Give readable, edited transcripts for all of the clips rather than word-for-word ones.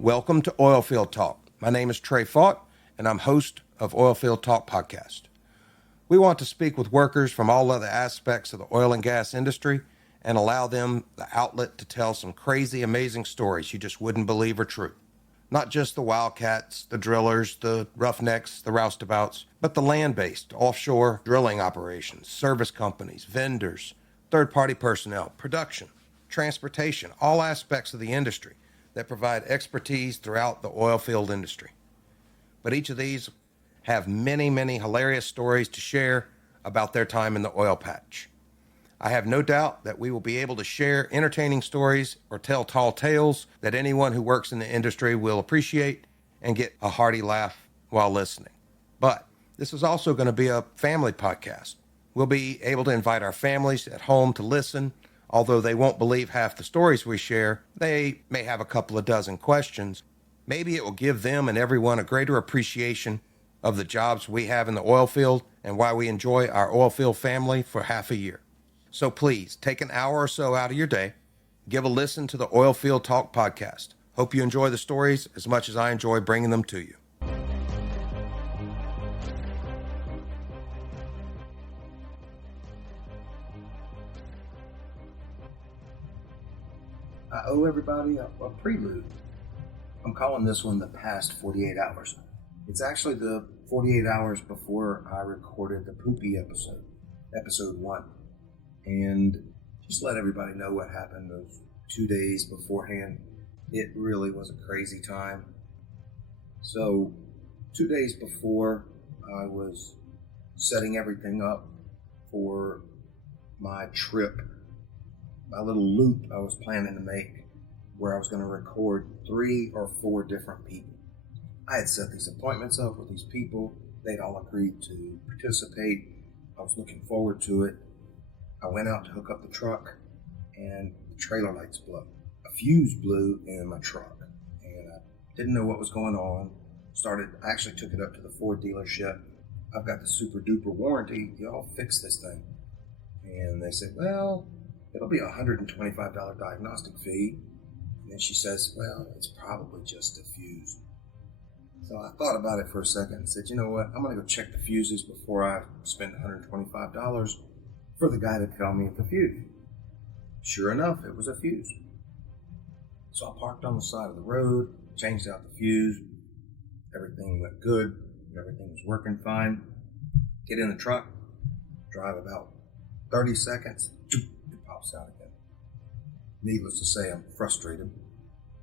Welcome to Oilfield Talk. My name is Trey Faught, and I'm host of Oilfield Talk Podcast. We want to speak with workers from all other aspects of the oil and gas industry and allow them the outlet to tell some crazy, amazing stories you just wouldn't believe are true. Not just the wildcats, the drillers, the roughnecks, the roustabouts, but the land-based, offshore drilling operations, service companies, vendors, third-party personnel, production, transportation, all aspects of the industry that provide expertise throughout the oil field industry. But each of these have many, many hilarious stories to share about their time in the oil patch. I have no doubt that we will be able to share entertaining stories or tell tall tales that anyone who works in the industry will appreciate and get a hearty laugh while listening. But this is also going to be a family podcast. We'll be able to invite our families at home to listen. Although they won't believe half the stories we share, they may have a couple of dozen questions. Maybe it will give them and everyone a greater appreciation of the jobs we have in the oil field and why we enjoy our oil field family for half a year. So please take an hour or so out of your day, give a listen to the Oilfield Talk podcast. Hope you enjoy the stories as much as I enjoy bringing them to you. I owe everybody a prelude. I'm calling this one the past 48 hours. It's actually the 48 hours before I recorded the Poopy episode, episode 1. And just let everybody know what happened those 2 days beforehand. It really was a crazy time. So 2 days before, I was setting everything up for my trip, my little loop I was planning to make, where I was going to record 3 or 4 different people. I had set these appointments up with these people. They'd all agreed to participate. I was looking forward to it. I went out to hook up the truck, and the trailer lights blew. A fuse blew in my truck, and I didn't know what was going on. I actually took it up to the Ford dealership. I've got the super duper warranty. Y'all fix this thing. And they said, well, it'll be a $125 diagnostic fee. And then she says, well, it's probably just a fuse. So I thought about it for a second and said, you know what? I'm going to go check the fuses before I spend $125 for the guy to tell me it's a fuse. Sure enough, it was a fuse. So I parked on the side of the road, changed out the fuse. Everything went good. Everything was working fine. Get in the truck, drive about 30 seconds, it pops out again. Needless to say, I'm frustrated.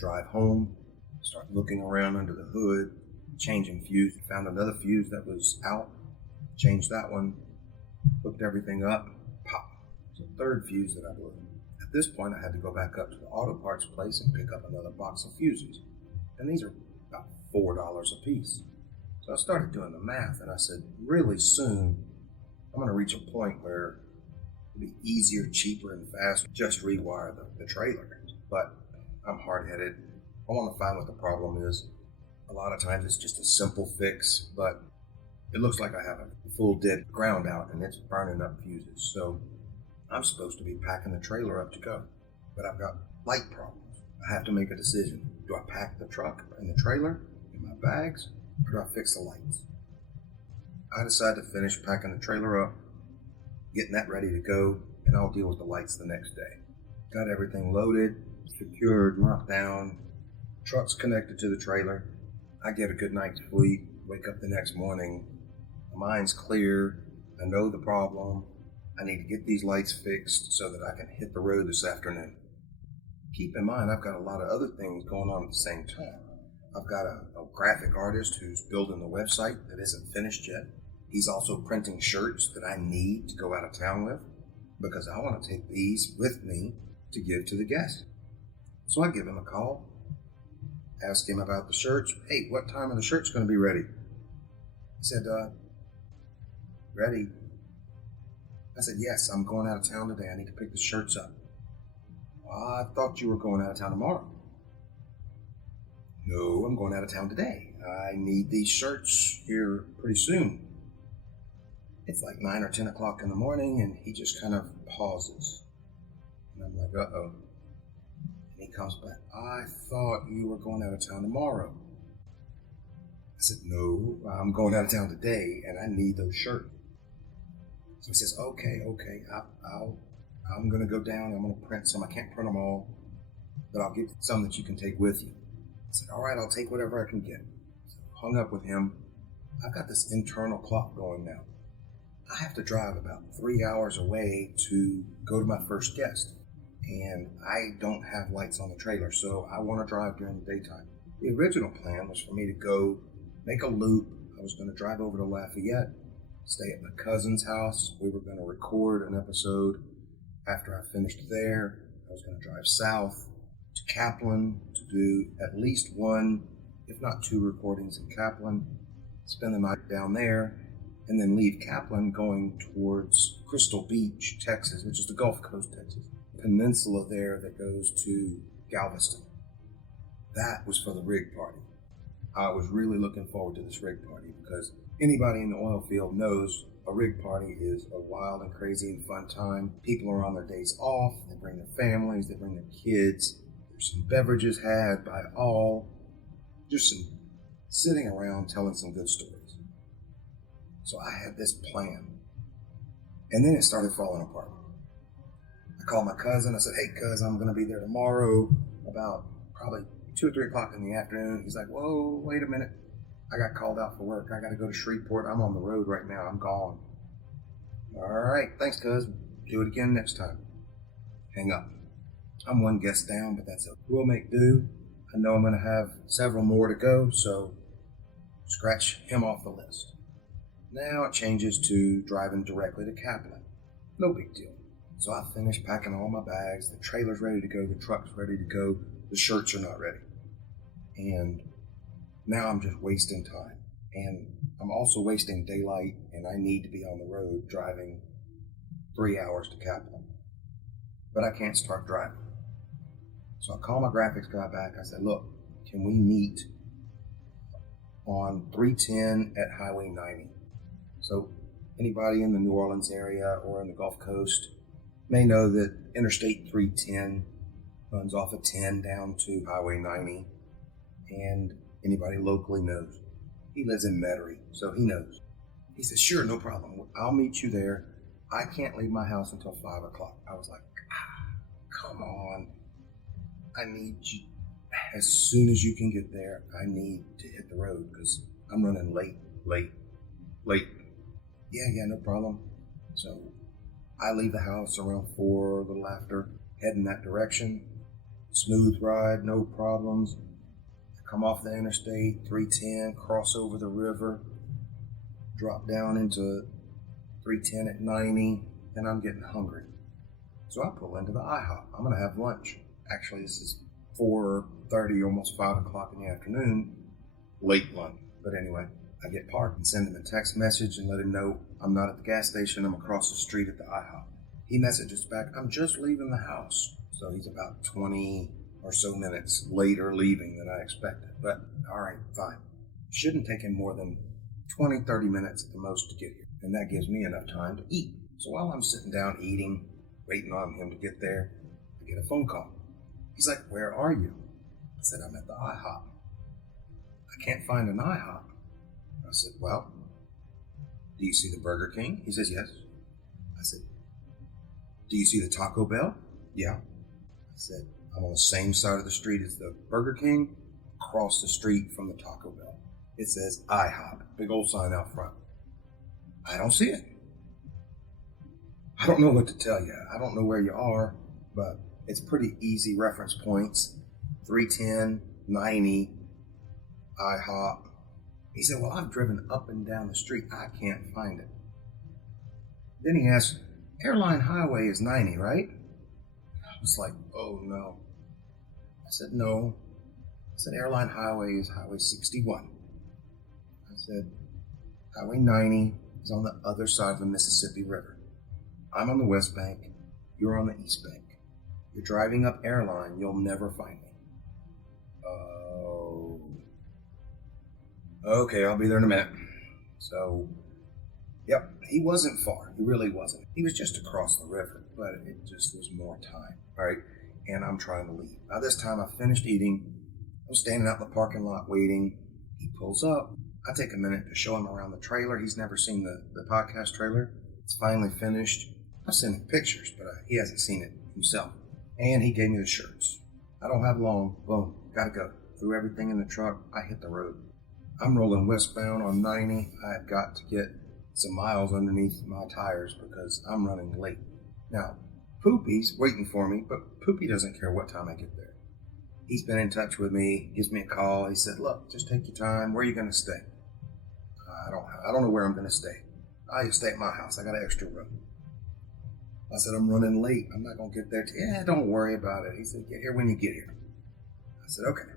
Drive home, start looking around under the hood, changing fuse. Found another fuse that was out, changed that one, hooked everything up, pop. It's a third fuse that I blew. At this point, I had to go back up to the auto parts place and pick up another box of fuses. And these are about $4 a piece. So I started doing the math, and I said, really soon, I'm going to reach a point where it'll be easier, cheaper, and faster to just rewire the trailer. But I'm hard-headed. I want to find what the problem is. A lot of times it's just a simple fix, but it looks like I have a full dead ground out and it's burning up fuses. So I'm supposed to be packing the trailer up to go, but I've got light problems. I have to make a decision. Do I pack the truck and the trailer in my bags, or do I fix the lights? I decide to finish packing the trailer up, getting that ready to go, and I'll deal with the lights the next day. Got everything loaded, secured, locked down, truck's connected to the trailer. I get a good night's sleep, wake up the next morning, my mind's clear, I know the problem, I need to get these lights fixed so that I can hit the road this afternoon. Keep in mind, I've got a lot of other things going on at the same time. I've got a graphic artist who's building the website that isn't finished yet. He's also printing shirts that I need to go out of town with because I want to take these with me to give to the guests. So I give him a call, ask him about the shirts. Hey, what time are the shirts going to be ready? He said, ready. I said, yes, I'm going out of town today. I need to pick the shirts up. I thought you were going out of town tomorrow. No, I'm going out of town today. I need these shirts here pretty soon. It's like 9 or 10 o'clock in the morning, and he just kind of pauses. And I'm like, uh-oh. And he comes back, I thought you were going out of town tomorrow. I said, no, I'm going out of town today and I need those shirts. So he says, okay, I'm going to go down. I'm going to print some. I can't print them all, but I'll get some that you can take with you. I said, all right, I'll take whatever I can get. So I hung up with him. I've got this internal clock going now. I have to drive about 3 hours away to go to my first guest. And I don't have lights on the trailer, so I want to drive during the daytime. The original plan was for me to go make a loop. I was going to drive over to Lafayette, stay at my cousin's house. We were going to record an episode. After I finished there, I was going to drive south to Kaplan to do at least one, if not two recordings in Kaplan, spend the night down there, and then leave Kaplan going towards Crystal Beach, Texas, which is the Gulf Coast, Texas. Peninsula there that goes to Galveston. That was for the rig party. I was really looking forward to this rig party because anybody in the oil field knows a rig party is a wild and crazy and fun time. People are on their days off. They bring their families. They bring their kids. There's some beverages had by all. Just some sitting around telling some good stories. So I had this plan. And then it started falling apart. I called my cousin. I said, hey, cuz, I'm going to be there tomorrow about probably 2 or 3 o'clock in the afternoon. He's like, whoa, wait a minute. I got called out for work. I got to go to Shreveport. I'm on the road right now. I'm gone. All right. Thanks, cuz. Do it again next time. Hang up. I'm one guest down, but that's okay. We'll make do. I know I'm going to have several more to go, so scratch him off the list. Now it changes to driving directly to Kaplan. No big deal. So I finished packing all my bags. The trailer's ready to go. The truck's ready to go. The shirts are not ready. And now I'm just wasting time. And I'm also wasting daylight, and I need to be on the road driving 3 hours to Kaplan. But I can't start driving. So I call my graphics guy back. I said, look, can we meet on 310 at Highway 90? So anybody in the New Orleans area or in the Gulf Coast may know that Interstate 310 runs off of 10 down to Highway 90. And anybody locally knows. He lives in Metairie, so he knows. He says, sure, no problem. I'll meet you there. I can't leave my house until 5 o'clock. I was like, come on. I need you. As soon as you can get there, I need to hit the road because I'm running late. Yeah, no problem. So I leave the house around 4, a little after, head in that direction. Smooth ride, no problems. I come off the interstate, 310, cross over the river, drop down into 310 at 90, and I'm getting hungry. So I pull into the IHOP. I'm going to have lunch. Actually, this is 4:30, almost 5 o'clock in the afternoon, late lunch. But anyway, I get parked and send him a text message and let him know I'm not at the gas station. I'm across the street at the IHOP. He messages back, I'm just leaving the house. So he's about 20 or so minutes later leaving than I expected. But all right, fine. Shouldn't take him more than 20, 30 minutes at the most to get here. And that gives me enough time to eat. So while I'm sitting down eating, waiting on him to get there, I get a phone call. He's like, where are you? I said, I'm at the IHOP. I can't find an IHOP. I said, well, do you see the Burger King? He says, yes. I said, do you see the Taco Bell? Yeah. I said, I'm on the same side of the street as the Burger King, across the street from the Taco Bell. It says IHOP, big old sign out front. I don't see it. I don't know what to tell you. I don't know where you are, but it's pretty easy reference points. 310, 90, IHOP. He said, well, I've driven up and down the street. I can't find it. Then he asked, Airline Highway is 90, right? I was like, oh no. I said, no. I said, Airline Highway is Highway 61. I said, Highway 90 is on the other side of the Mississippi River. I'm on the West Bank. You're on the East Bank. You're driving up Airline. You'll never find me. Oh. Okay, I'll be there in a minute. So, yep, he wasn't far. He really wasn't. He was just across the river, but it just was more time. All right, and I'm trying to leave. By this time, I finished eating. I'm standing out in the parking lot waiting. He pulls up. I take a minute to show him around the trailer. He's never seen the podcast trailer. It's finally finished. I've sent him pictures, but he hasn't seen it himself. And he gave me the shirts. I don't have long. Boom. Gotta go. Threw everything in the truck. I hit the road. I'm rolling westbound on 90. I've got to get some miles underneath my tires because I'm running late. Now, Poopy's waiting for me, but Poopy doesn't care what time I get there. He's been in touch with me, gives me a call. He said, look, just take your time. Where are you going to stay? I don't know where I'm going to stay. I stay at my house. I got an extra room. I said, I'm running late. I'm not going to get there. Yeah, don't worry about it. He said, get here when you get here. I said, okay.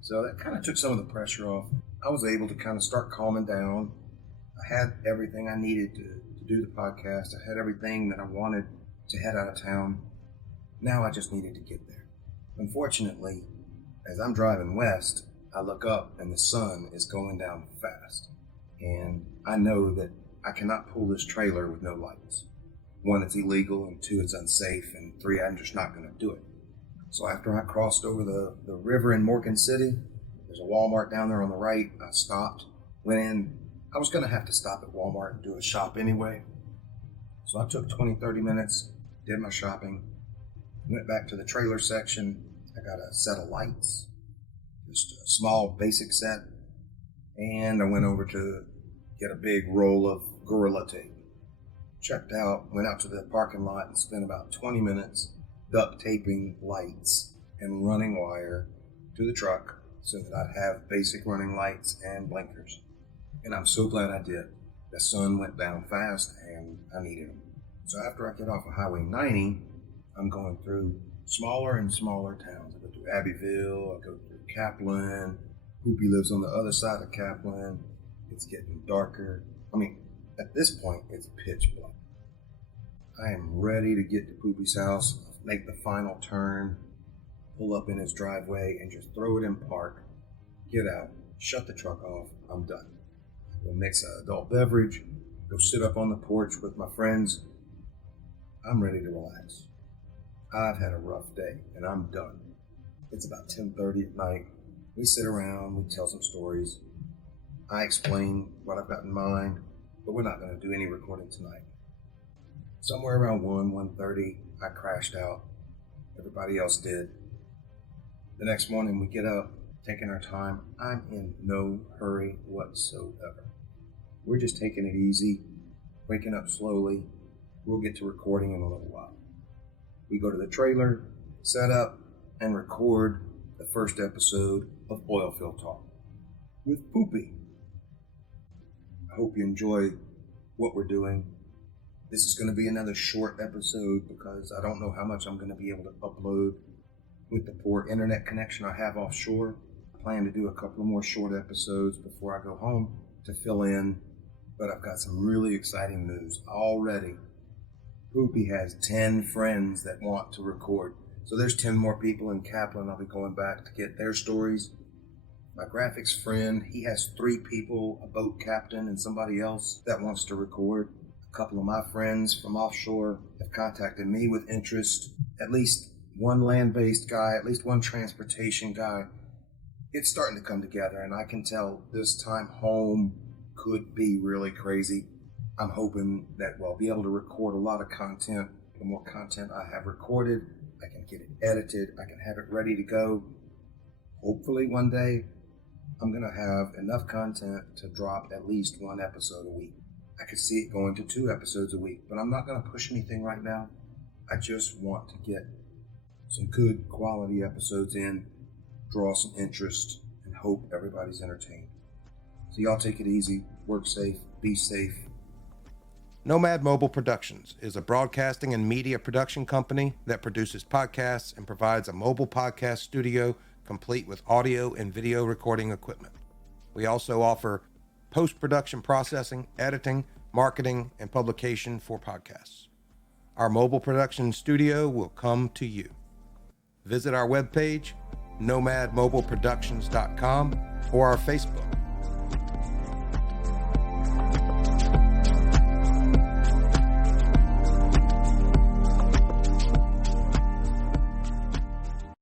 So that kind of took some of the pressure off. I was able to kind of start calming down. I had everything I needed to do the podcast. I had everything that I wanted to head out of town. Now I just needed to get there. Unfortunately, as I'm driving west, I look up and the sun is going down fast. And I know that I cannot pull this trailer with no lights. 1, it's illegal, and 2, it's unsafe, and 3, I'm just not going to do it. So after I crossed over the river in Morgan City, there's a Walmart down there on the right. I stopped, went in. I was going to have to stop at Walmart and do a shop anyway. So I took 20, 30 minutes, did my shopping, went back to the trailer section. I got a set of lights, just a small basic set, and I went over to get a big roll of Gorilla Tape. Checked out, went out to the parking lot and spent about 20 minutes duct taping lights and running wire to the truck so that I'd have basic running lights and blinkers. And I'm so glad I did. The sun went down fast and I needed them. So after I get off of Highway 90, I'm going through smaller and smaller towns. I go through Abbeville, I go through Kaplan. Poopy lives on the other side of Kaplan. It's getting darker. I mean, at this point, it's pitch black. I am ready to get to Poopy's house, make the final turn, pull up in his driveway, and just throw it in park, get out, shut the truck off. I'm done. We'll mix an adult beverage, go sit up on the porch with my friends. I'm ready to relax. I've had a rough day, and I'm done. It's about 10:30 at night. We sit around, we tell some stories. I explain what I've got in mind, but we're not going to do any recording tonight. Somewhere around 1:30, I crashed out. Everybody else did. The next morning, we get up, taking our time. I'm in no hurry whatsoever. We're just taking it easy, waking up slowly. We'll get to recording in a little while. We go to the trailer, set up, and record the first episode of Oilfield Talk with Poopy. I hope you enjoy what we're doing. This is going to be another short episode because I don't know how much I'm going to be able to upload with the poor internet connection I have offshore. I plan to do a couple more short episodes before I go home to fill in, but I've got some really exciting news already. Poopy has 10 friends that want to record. So there's 10 more people in Kaplan. I'll be going back to get their stories. My graphics friend, he has 3 people, a boat captain and somebody else that wants to record. A couple of my friends from offshore have contacted me with interest. At least one land-based guy, at least one transportation guy. It's starting to come together, and I can tell this time home could be really crazy. I'm hoping that we'll be able to record a lot of content. The more content I have recorded, I can get it edited, I can have it ready to go. Hopefully one day, I'm going to have enough content to drop at least 1 episode a week. I could see it going to 2 episodes a week, but I'm not going to push anything right now. I just want to get some good quality episodes in, draw some interest, and hope everybody's entertained. So y'all take it easy, work safe, be safe. Nomad Mobile Productions is a broadcasting and media production company that produces podcasts and provides a mobile podcast studio complete with audio and video recording equipment. We also offer post-production processing, editing, marketing, and publication for podcasts. Our mobile production studio will come to you. Visit our webpage, nomadmobileproductions.com, or our Facebook,